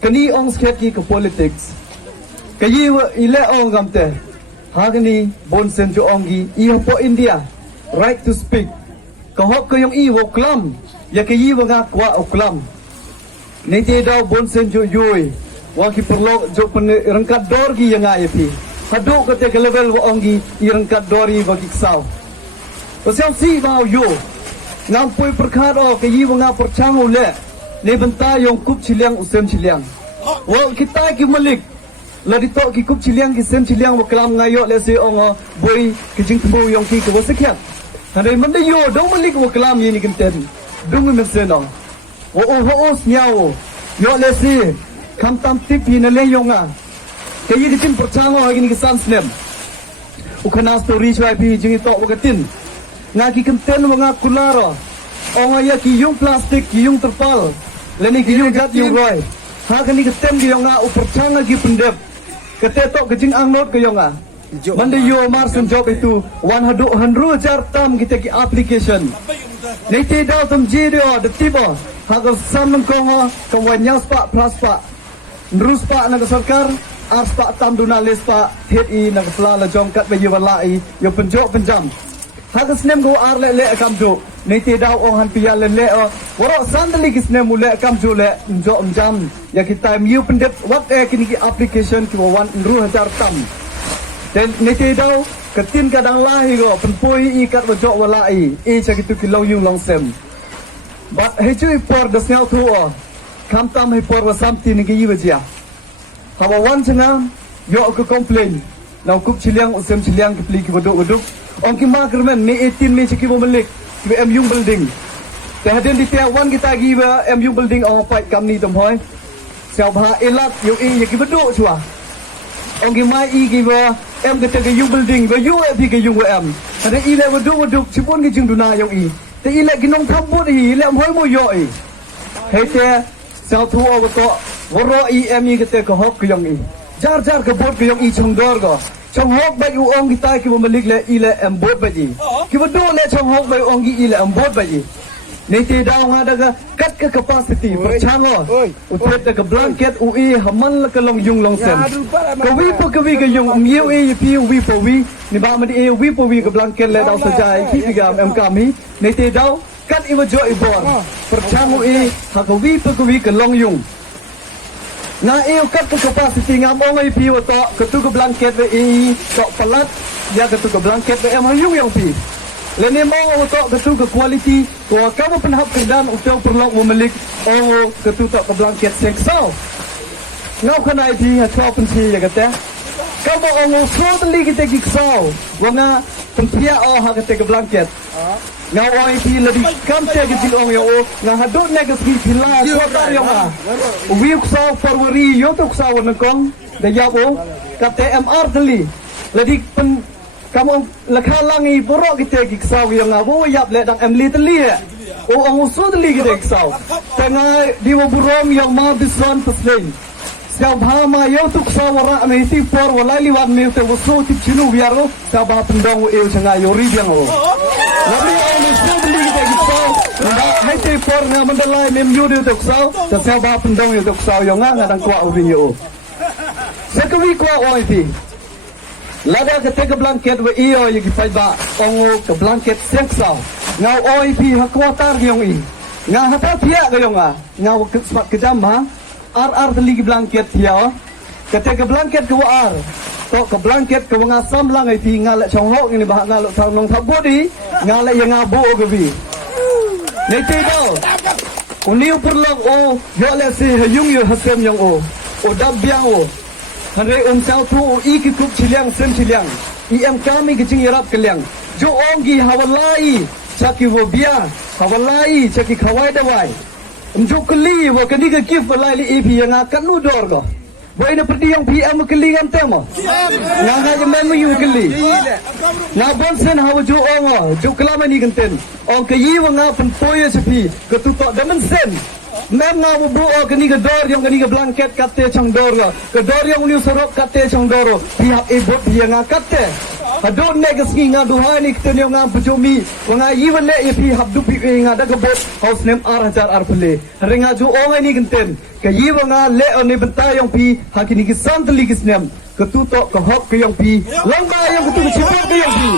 kani ong sketi ke politics kayi ile ong gamte hagani bonsen jo ongi I po India right to speak kahok ko yung iwo klam ya kayi nga kwa oklam niti daw bonsen jo yoy wa ki perlo jo pen rangkat dor gi yang ayepi hadu ko te level wa ongi I rangkat dori wa ki saw pasal si mau yo ngampoi perkhat o kayi nga perchang ule ni benta yung kup chiliang usem chiliang wa kita ki Malik la dito ki kup chiliang ki sem chiliang wa klam ngayo le se ong boy ki jing tbu yung ki ko sakyak hadai man de yo dong Malik wa klam ni kenten dung men senong wa o snyao yo le se kam tam tip hi na le yonga kayi ditin perchang o gi ni san snem ukana story chwai pi jing to wa katin nga ki kenten wa nga kularo ong ya ki yung plastik ki yung terpal leni ki yung jat yung roy ha kani ketem ki yung nga uperchang gi pendep ketetok kejing angnot ke yung nga mande yo mar sun job itu 100 tam kita ki application nete daw tum jidio de tibo ha ko sam ko kawanya spa plus pa nrus pa na sarkar ars pa tam dunalis pa heti na pla la jongkat be yo walai yo penjok penjam ha ko snem go ar le kam jo nete daw ong han pia le waro sandali ki snem le kam jo le jo jam ya kita miu pendep wat kini ki application ki 100 tam dan nete daw ketin kadang lahi go penpoi ikat bojok walai chakitu ki long yung long sem but heju por the snell tu kam tam he por samti ni gi wajia hawa wan changa yo ko complain now kup chiliang usem chiliang ki pli ki bodok ong ki ma Kyrmen me 18 me chiki Malik ki MU building te haden di tia wan kita gi MU building ong fight kam ni tom hoi sao bha elat yo ya ki bodok chua ong ki mai gi em ke te yu building ba yu pi ke yu em ada ile bodok chipon ki jing duna yo te ile ki nong tham bot le hoi mo yo he te sao thu o to woro em ke te ko hok yong jar ke bot ke yong chong dor go chong hok ba yu ong kita ki Malik le ile em bot ba ji ki bodok le chong hok ba ong gi ile em bot ba ji nete daw nga daga kat ke capacity perchango upet ke blanket ui haman la ke long yung long sem kawi ke yung miu pi wi po wi ni ba ma di wi po wi ke blanket le daw sajai ki gam em kami nete daw kat iwa jo ibor perchango ha kawi ke long yung na kat ke capacity ngam ong pi wa to ke tu ke blanket we to palat ya ke tu ke blanket we em yung pi lene mo to ketu ke quality ko kamu penhap kedan utang perlok Malik oh ketu to ke blanket seksau ngau kana di ha to pensi ya kata kamu ong so teli kita giksau wanga pensia ha kata ke blanket ngau oi di lebih kamte ke ong yo nga hadut ne ke ski pila so tar yo wi ksau Februari yo to ksau nakong da ya kata MR teli ledi kamu lekha langi borok kita giksau yang abo yap le dang emli teli o ang usu teli kita giksau tengah di burom yang ma bison pesling siap hama yo tuk sawara me ti por wala liwat me te usu ti chinu biaro sabah pendong eu changa yo ri biang o labi ang usu teli kita giksau hai te por nga mandalai mem yu de tuk sau sabah pendong yo tuk sau yo nga dang kwa o ri yo sekawi kwa oi ti lada ke te ke blanket we iyo ye ki ba ongo ke blanket seksau ngau oi pi ha kuatar yong nga hata thia ga yong ngau ke spat ke jam ar teli ki blanket thia ke te ke blanket ke ar to ke blanket ke nga sam lang ai pi nga le chong ho ni ba nga lo thang nong thab bodi nga le yang abo ke bi nei te do uniu perlok o yo le si yung yo hasem yong o dab biang o Hari sao tu ki kup chiliang sem chiliang em kami ke jing yarap keliang jo ongi hawalai chaki wo bia hawalai chaki khawai dawai jo keli wo kani ke kif walai li pi yang akan nu dor go boy na perdi yang PM keli kan temo nga nga men yu keli na bonsen hawa jo ongo jo kelama ni kenten ong ke yi wa nga pen poye sepi ke tu to damen sen mem nga bu kani ke dor yang kani ke blanket kate chang dor ke dor yang ni sorok kate chang doro pihak ibot yang kate Hadon nek kesengi ngaduhai ni kita ni ngam pujumi. Wangai wale ipi habdu pi ngada kebot house name hajar pele. Renga ju ongai ni genten. Kayi wanga le oni bentayong pi hakini kisan teli kisnem. Ketutok ke hok ke yang pi. Langba yang ketu cipot ke yang pi.